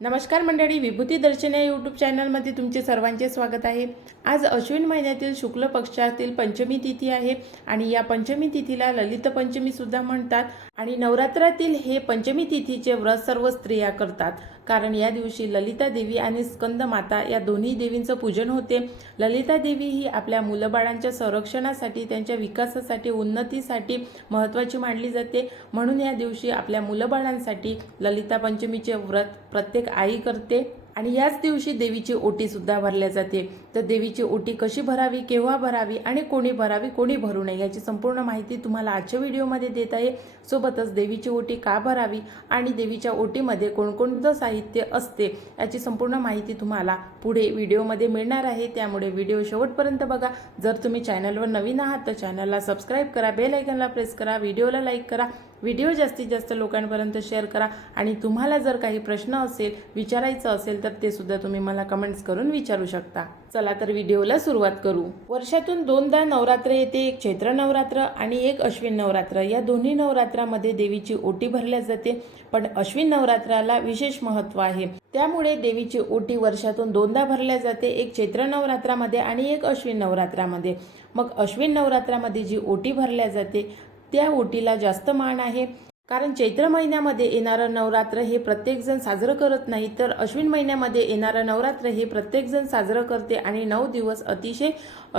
नमस्कार मंडळी, विभूती दर्शन या यूट्यूब चॅनलमध्ये तुमचे सर्वांचे स्वागत आहे। आज अश्विन महिन्यातील शुक्ल पक्षातील पंचमी तिथी आहे आणि या पंचमी तिथीला ललित पंचमी सुद्धा म्हणतात आणि नवरात्रातील हे पंचमी तिथीचे व्रत सर्व स्त्रिया करतात, कारण या दिवशी ललिता देवी आणि स्कंद माता या दोन्ही देवींचं पूजन होते। ललिता देवी ही आपल्या मुलबाळांच्या संरक्षणासाठी, त्यांच्या विकासासाठी, उन्नतीसाठी महत्त्वाची मानली जाते। म्हणून या दिवशी आपल्या मुलबाळांसाठी ललिता पंचमीचे व्रत प्रत्येक आई करते आणि याच दिवशी देवीची ओटी सुद्धा भरल्या जाते। तर देवीची ओटी कशी भरावी, केव्हा भरावी आणि कोणी भरावी, कोणी भरू नये याची संपूर्ण माहिती तुम्हाला आजच्या व्हिडिओमध्ये देत आहे। सोबतच देवीची ओटी का भरावी आणि देवीच्या ओटीमध्ये कोणकोणतं साहित्य असते याची संपूर्ण माहिती तुम्हाला पुढे व्हिडिओमध्ये मिळणार आहे, त्यामुळे व्हिडिओ शेवटपर्यंत बघा। जर तुम्ही चॅनलवर नवीन आहात तर चॅनलला सबस्क्राइब करा, बेल आयकॉनला प्रेस करा, व्हिडिओला लाईक करा, व्हिडिओ जास्तीत जास्त लोकांपर्यंत शेअर करा आणि तुम्हाला जर काही प्रश्न असेल, विचारायचं असेल तर ते सुद्धा तुम्ही मला कमेंट्स करून विचारू शकता। चला तर व्हिडिओला सुरुवात करू। वर्षातून दोनदा नवरात्र येते, एक चैत्र नवरात्र आणि एक अश्विन नवरात्र। या दोन्ही नवरात्रामध्ये देवीची ओटी भरल्या जाते, पण अश्विन नवरात्राला विशेष महत्त्व आहे, त्यामुळे देवीची ओटी वर्षातून दोनदा भरल्या जाते, एक चैत्र नवरात्रामध्ये आणि एक अश्विन नवरात्रामध्ये। मग अश्विन नवरात्रामध्ये जी ओटी भरल्या जाते त्या ओटीला जास्त मान आहे, कारण चैत्र महिन्यामध्ये येणारं नवरात्र हे प्रत्येकजण साजरं करत नाही, तर अश्विन महिन्यामध्ये येणारं नवरात्र हे प्रत्येकजण साजरं करते आणि 9 दिवस अतिशय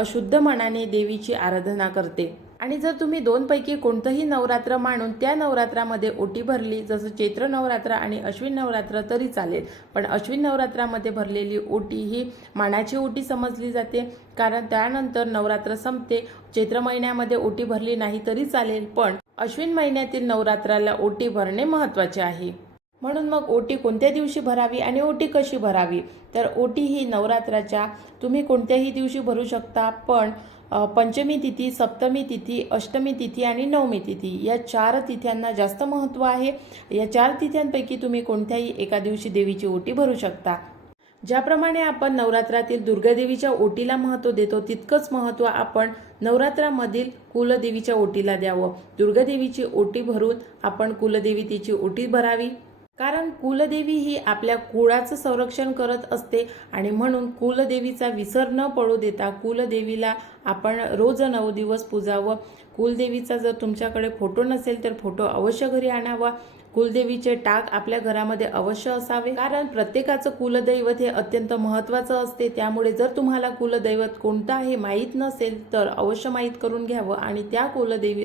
शुद्ध मनाने देवीची आराधना करते। आणि जर तुम्ही दोनपैकी कोणतंही नवरात्र मानून त्या नवरात्रामध्ये ओटी भरली, जसं चैत्र नवरात्र आणि अश्विन नवरात्र, तरी चालेल, पण अश्विन नवरात्रामध्ये भरलेली ओटी ही मानाची ओटी समजली जाते, कारण त्यानंतर नवरात्र संपते। चैत्र महिन्यामध्ये ओटी भरली नाही तरी चालेल, पण अश्विन महिन्यातील नवरात्राला ओटी भरणे महत्त्वाचे आहे। म्हणून मग ओटी कोणत्या दिवशी भरावी आणि ओटी कशी भरावी, तर ओटी ही नवरात्राच्या तुम्ही कोणत्याही दिवशी भरू शकता, पण पंचमी तिथी, सप्तमी तिथी, अष्टमी तिथी आणि नवमी तिथी या 4 तिथ्यांना जास्त महत्त्व आहे। या 4 तिथ्यांपैकी तुम्ही कोणत्याही एका दिवशी देवीची ओटी भरू शकता। ज्याप्रमाणे आपण नवरात्रातील दुर्गादेवीच्या ओटीला महत्त्व देतो, तितकंच महत्त्व आपण नवरात्रामधील कुलदेवीच्या ओटीला द्यावं। दुर्गादेवीची ओटी भरून आपण कुलदेवी तिची ओटी भरावी, कारण कुलदेवी ही आपल्या कुळाचं संरक्षण करत असते आणि म्हणून कुलदेवीचा विसर न पडू देता कुलदेवीला आपण रोज 9 दिवस पूजावं। कुलदेवीचा जर तुमच्याकडे फोटो नसेल तर फोटो अवश्य घरी आणावा। कुलदेवीचे टाक आपल्या घरामध्ये अवश्य असावे, कारण प्रत्येकाचं कुलदैवत हे अत्यंत महत्त्वाचं असते, त्यामुळे जर तुम्हाला कुलदैवत कोणतं आहे माहीत नसेल तर अवश्य माहीत करून घ्यावं आणि त्या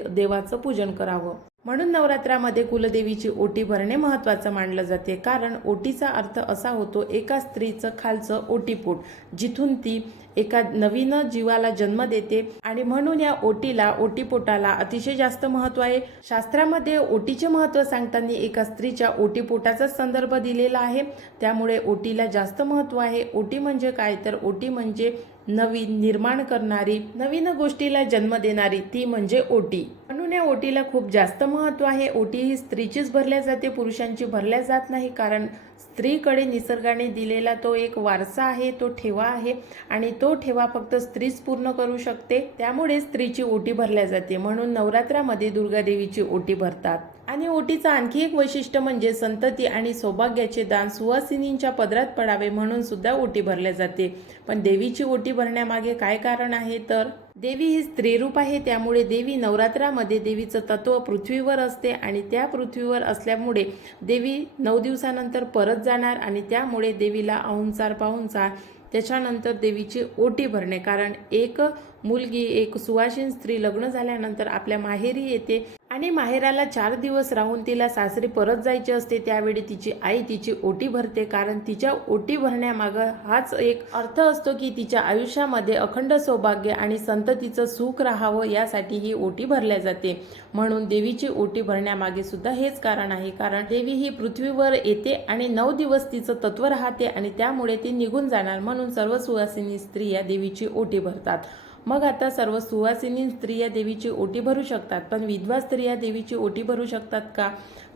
देवाचं पूजन करावं। म्हणून नवरात्रामध्ये कुलदेवीची ओटी भरणे महत्त्वाचं मानलं जाते, कारण ओटीचा अर्थ असा होतो एका स्त्रीचं खालचं ओटीपोट, जिथून ती एका नवीन जीवाला जन्म देते आणि म्हणून या ओटीला, ओटीपोटाला अतिशय जास्त महत्त्व आहे। शास्त्रामध्ये ओटीचे महत्त्व सांगताना एका स्त्रीच्या ओटीपोटाचा संदर्भ दिलेला आहे, त्यामुळे ओटीला जास्त महत्त्व आहे। ओटी म्हणजे काय, तर ओटी म्हणजे नवीन निर्माण करणारी, नवीन गोष्टीला जन्म देणारी, ती म्हणजे ओटी। म्हणून या ओटीला खूप जास्त महत्त्व आहे। ओटी ही स्त्रीचीच भरल्या जाते, पुरुषांची भरल्या जात नाही, कारण स्त्रीकडे निसर्गाने दिलेला तो एक वारसा आहे, तो ठेवा आहे आणि तो ठेवा फक्त स्त्रीच पूर्ण करू शकते, त्यामुळे स्त्रीची ओटी भरल्या जाते। म्हणून नवरात्रामध्ये दुर्गादेवीची ओटी भरतात। आणि ओटीचं आणखी एक वैशिष्ट्य म्हणजे संतती आणि सौभाग्याचे दान सुवासिनींच्या पदरात पडावे म्हणून सुद्धा ओटी भरल्या जाते। पण देवीची ओटी भरण्यामागे काय कारण आहे, तर देवी ही स्त्रीरूप आहे, त्यामुळे देवी नवरात्रामध्ये देवीचं तत्व पृथ्वीवर असते आणि त्या पृथ्वीवर असल्यामुळे देवी 9 दिवसानंतर परत जाणार आणि त्यामुळे देवीला अहुंसार पाहुणचार, त्याच्यानंतर देवीची ओटी भरणे, कारण एक मुलगी, एक सुवासिनी स्त्री लग्न झाल्यानंतर आपल्या माहेरी येते आणि माहेराला 4 दिवस राहून तिला सासरी परत जायचे असते, त्यावेळी तिची आई तिची ओटी भरते, कारण तिच्या ओटी भरण्यामागं हाच एक अर्थ असतो की तिच्या आयुष्यामध्ये अखंड सौभाग्य आणि संततीचं सुख राहावं, यासाठी ही ओटी भरल्या जाते। म्हणून देवीची ओटी भरण्यामागे सुद्धा हेच कारण आहे, कारण देवी ही पृथ्वीवर येते आणि 9 दिवस तिचं तत्व राहते आणि त्यामुळे ती निघून जाणार, म्हणून सर्व सुवासिनी स्त्रिया देवीची ओटी भरतात। मग आता सर्व सुवासिनी स्त्रिया देवीची ओटी भरू शकतात, पण विधवा स्त्रिया देवीची ओटी भरू शकतात का,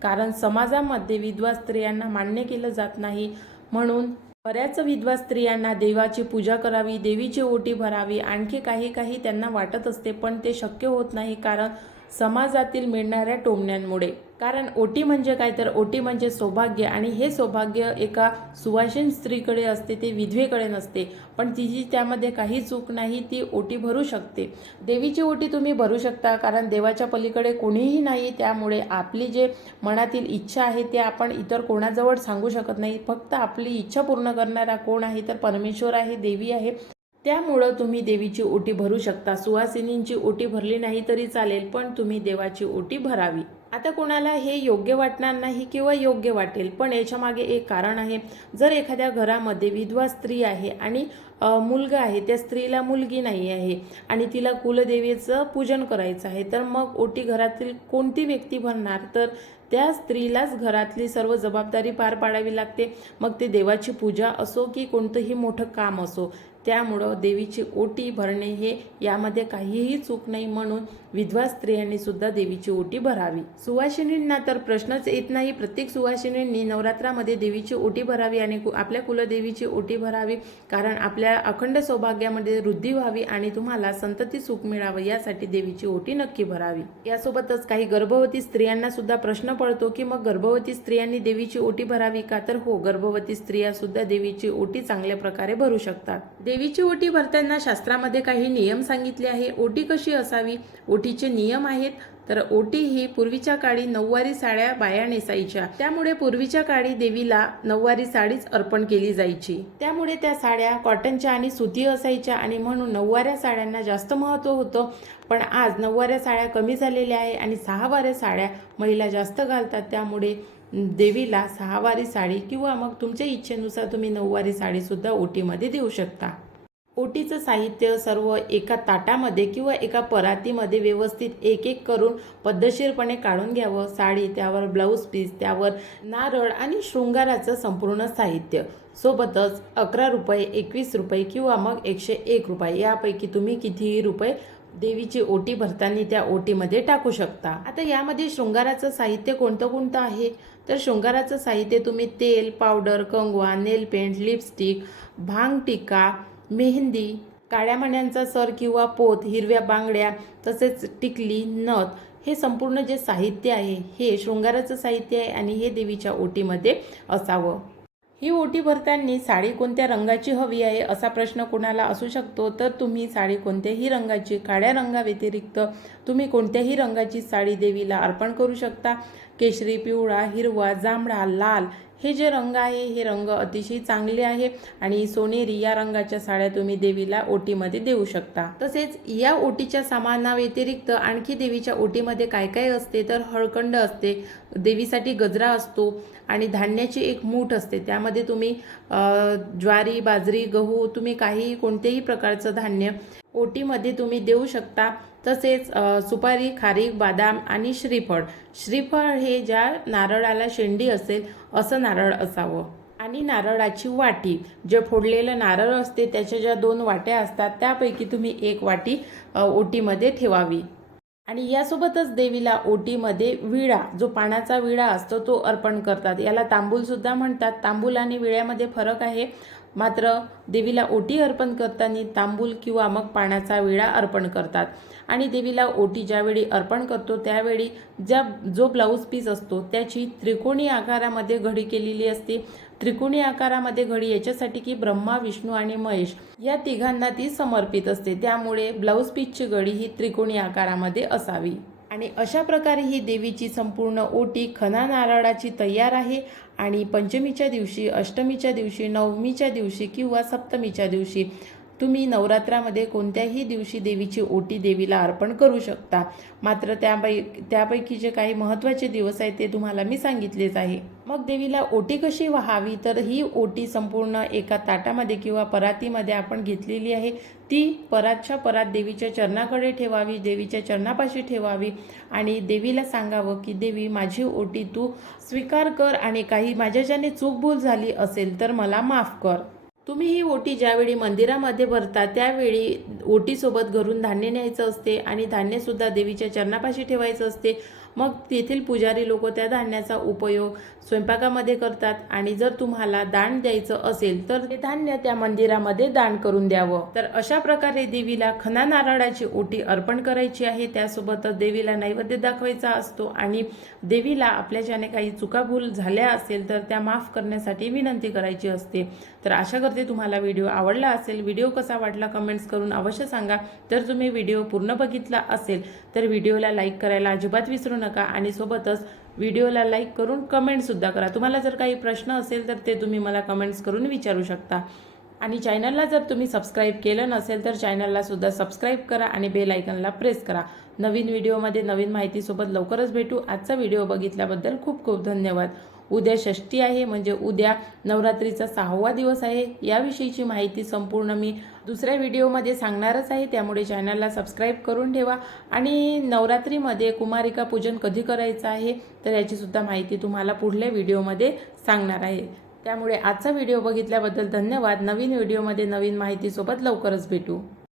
कारण समाजामध्ये विधवा स्त्रियांना मान्य केलं जात नाही। म्हणून बऱ्याच विधवा स्त्रियांना देवाची पूजा करावी, देवीची ओटी भरावी, आणखी काही त्यांना वाटत असते, पण ते शक्य होत नाही, कारण समाजातील मिळणाऱ्या टोमण्यांमुळे। कारण ओटी म्हणजे काय, तर ओटी म्हणजे सौभाग्य, आणि हे सौभाग्य एका सुवासिन स्त्रीकडे असते, ते विधवेकडे नसते. पण तिची त्यामध्ये काही चूक नाही, ती ओटी भरू शकते. देवीची ओटी तुम्ही भरू शकता, कारण देवाच्या पलीकडे कोणीही नाही. त्यामुळे आपली जे मनातील इच्छा आहे ते आपण इतर कोणाजवळ सांगू शकत नाही. फक्त आपली इच्छा पूर्ण करणारा कोण आहे, तर परमेश्वर आहे, देवी आहे. त्यामुळं तुम्ही देवीची ओटी भरू शकता. सुवासिनींची ओटी भरली नाही तरी चालेल, पण तुम्ही देवाची ओटी भरावी. आता कोणाला हे योग्य वाटणार नाही किंवा योग्य वाटेल, पण याच्यामागे एक कारण आहे. जर एखाद्या घरामध्ये विधवा स्त्री आहे आणि मुलगा आहे, त्या स्त्रीला मुलगी नाही आहे आणि तिला कुलदेवीचं पूजन करायचं आहे, तर मग ओटी घरातील कोणती व्यक्ती भरणार, तर त्या स्त्रीलाच घरातली सर्व जबाबदारी पार पाडावी लागते. मग ते देवाची पूजा असो की कोणतंही मोठं काम असो. त्यामुळं देवीची ओटी भरणे हे यामध्ये काहीही चूक नाही, म्हणून विधवा स्त्रियांनी सुद्धा देवीची ओटी भरावी. सुवासिनींना तर प्रश्नच येत नाही. प्रत्येक सुवासिनींनी नवरात्रामध्ये देवीची ओटी भरावी आणि आपल्या कुलदेवीची ओटी भरावी, कारण आपल्या अखंड सौभाग्यामध्ये वृद्धी व्हावी आणि तुम्हाला संतती सुख मिळावं, यासाठी देवीची ओटी नक्की भरावी. यासोबतच काही गर्भवती स्त्रियांना सुद्धा प्रश्न पडतो की मग गर्भवती स्त्रियांनी देवीची ओटी भरावी का, तर हो, गर्भवती स्त्रिया सुद्धा देवीची ओटी चांगल्या प्रकारे भरू शकतात. देवीची ओटी भरताना शास्त्रामध्ये काही नियम सांगितले आहे. ओटी कशी असावी, ओटीचे नियम आहेत. तर ओटी ही पूर्वीच्या काळी नऊवारी साड्या बाया नेसायच्या, त्यामुळे पूर्वीच्या काळी देवीला नऊवारी साडीच अर्पण केली जायची. त्यामुळे त्या साड्या कॉटनच्या आणि सुती असायच्या आणि म्हणून नऊवाऱ्या साड्यांना जास्त महत्त्व होतं. पण आज नऊवाऱ्या साड्या कमी झालेल्या आहे आणि सहावाऱ्या साड्या महिला जास्त घालतात. त्यामुळे देवीला सहावारी साडी किंवा मग तुमच्या इच्छेनुसार तुम्ही नऊवारी साडीसुद्धा ओटीमध्ये देऊ शकता. ओटीचं साहित्य सर्व एका ताटामध्ये किंवा एका परातीमध्ये व्यवस्थित एक एक करून पद्धतशीरपणे काढून घ्यावं. साडी, त्यावर ब्लाऊज पीस, त्यावर नारळ आणि शृंगाराचं संपूर्ण साहित्य. सोबतच 11 रुपये, 21 रुपये किंवा मग 101 रुपये यापैकी तुम्ही कितीही रुपये देवीची ओटी भरताना त्या ओटीमध्ये टाकू शकता. आता यामध्ये शृंगाराचं साहित्य कोणतं कोणतं आहे, तर शृंगाराचं साहित्य तुम्ही तेल, पावडर, कंगवा, नेल पेंट, लिपस्टिक, भांग टिक्का, मेहंदी, काळ्या मण्यांचा सर किंवा पोत, हिरव्या बांगड्या, तसेच टिकली, नथ, हे संपूर्ण जे साहित्य आहे हे शृंगाराचं साहित्य आहे आणि हे देवीच्या ओटीमध्ये असावं. ही ओटी भरताना साडी कोणत्या रंगाची हवी आहे असा प्रश्न कोणाला असू शकतो, तर तुम्ही साडी कोणत्याही रंगाची, काळ्या रंगाव्यतिरिक्त तुम्ही कोणत्याही रंगाची साडी देवीला अर्पण करू शकता. केशरी, पिवळा, हिरवा, जांभळा, लाल हे जे रंग आहे हे रंग अतिशय चांगले आहे आणि सोनेरी या रंगाच्या साड्या तुम्ही देवीला ओटीमध्ये देऊ शकता. तसेच या ओटीच्या सामानाव्यतिरिक्त आणखी देवीच्या ओटीमध्ये काय काय असते, तर हळकंड असते, देवीसाठी गजरा असतो आणि धान्याची एक मूठ असते. त्यामध्ये तुम्ही ज्वारी, बाजरी, गहू, तुम्ही काही कोणतेही प्रकारचं धान्य ओटीमध्ये तुम्ही देऊ शकता. तसेच सुपारी, खारीक, बदाम आणि श्रीफळ. श्रीफळ हे ज्या नारळाला शेंडी असेल असं नारळ असावं. आणि नारळाची वाटी, जे फोडलेलं नारळ असते त्याच्या ज्या 2 वाट्या असतात त्यापैकी तुम्ही 1 वाटी ओटीमध्ये ठेवावी. आणि यासोबतच देवीला ओटीमध्ये विळा, जो पानाचा विळा असतो तो अर्पण करतात. याला तांबूलसुद्धा म्हणतात. तांबूल आणि विळ्यामध्ये फरक आहे. मात्र देवीला ओटी अर्पण करताना तांबूल किंवा मग पानाचा विळा अर्पण करतात. आणि देवीला ओटी ज्यावेळी अर्पण करतो त्यावेळी जो ब्लाऊज पीस असतो त्याची त्रिकोणी आकारामध्ये घडी केलेली असते. त्रिकोणी आकारामध्ये घडी याच्यासाठी की ब्रह्मा, विष्णू आणि महेश या तिघांना ती समर्पित असते. त्यामुळे ब्लाऊज पीसची घडी ही त्रिकोणी आकारामध्ये असावी. आणि अशा प्रकारे ही देवीची संपूर्ण ओटी खणा नारळाची तयार आहे. आणि पंचमीच्या दिवशी, अष्टमीच्या दिवशी, नवमीच्या दिवशी किंवा सप्तमीच्या दिवशी तुम्ही नवरात्रामध्ये कोणत्याही दिवशी देवीची ओटी देवीला अर्पण करू शकता. मात्र त्यापैकी जे काही महत्त्वाचे दिवस आहेत ते तुम्हाला मी सांगितलेच आहे. मग देवीला ओटी कशी वाहावी, तर ही ओटी संपूर्ण एका ताटामध्ये किंवा परातीमध्ये आपण घेतलेली आहे. ती परातच्या परात देवीच्या चरणाकडे ठेवावी, देवीच्या चरणापाशी ठेवावी आणि देवीला सांगावं की देवी, माझी ओटी तू स्वीकार कर आणि काही माझ्याच्याने चूकभूल झाली असेल तर मला माफ कर. तुम्ही ही ओटी ज्यावेळी मंदिरामध्ये भरता त्यावेळी ओटीसोबत घरून धान्य न्यायचं असते आणि धान्यसुद्धा देवीच्या चरणापाशी ठेवायचं असते. मग तेथील पुजारी लोक त्या धान्याचा उपयोग स्वयंपाकामध्ये करतात आणि जर तुम्हाला दान द्यायचं असेल तर ते धान्य त्या मंदिरामध्ये दान करून द्यावं। तर अशा प्रकारे देवीला खणा नारळाची ओटी अर्पण करायची आहे। त्यासोबतच देवीला नैवेद्य दाखवायचा असतो आणि देवीला आपल्याच्याने काही चुकाभूल झाल्या असेल तर त्या माफ करण्यासाठी विनंती करायची असते। तर आशा करते तुम्हाला व्हिडिओ आवडला असेल। व्हिडिओ कसा वाटला कमेंट्स करून अवश्य सांगा। जर तुम्ही व्हिडिओ पूर्ण बघितला असेल तर व्हिडिओला लाईक करायला अजिबात विसरू नका आणि सोबतच व्हिडिओला लाईक करून कमेंटसुद्धा करा। तुम्हाला जर काही प्रश्न असेल तर ते तुम्ही मला कमेंट्स करून विचारू शकता। आणि चॅनलला जर तुम्ही सबस्क्राईब केलं नसेल तर चॅनलला सुद्धा सबस्क्राईब करा आणि बेल आयकॉनला प्रेस करा। नवीन व्हिडिओमध्ये नवीन माहितीसोबत लवकरच भेटू। आजचा व्हिडिओ बघितल्याबद्दल खूप खूप धन्यवाद। उद्या षष्ठी आहे म्हणजे उद्या नवरात्रीचा 6वा दिवस आहे। याविषयीची माहिती संपूर्ण मी दुसऱ्या व्हिडिओमध्ये सांगणारच आहे, त्यामुळे चॅनलला सबस्क्राईब करून ठेवा। आणि नवरात्रीमध्ये कुमारिका पूजन कधी करायचं आहे तर याची सुद्धा माहिती तुम्हाला पुढल्या व्हिडिओमध्ये सांगणार आहे। त्यामुळे आजचा व्हिडिओ बघितल्याबद्दल धन्यवाद। नवीन व्हिडिओमध्ये नवीन माहितीसोबत लवकरच भेटू।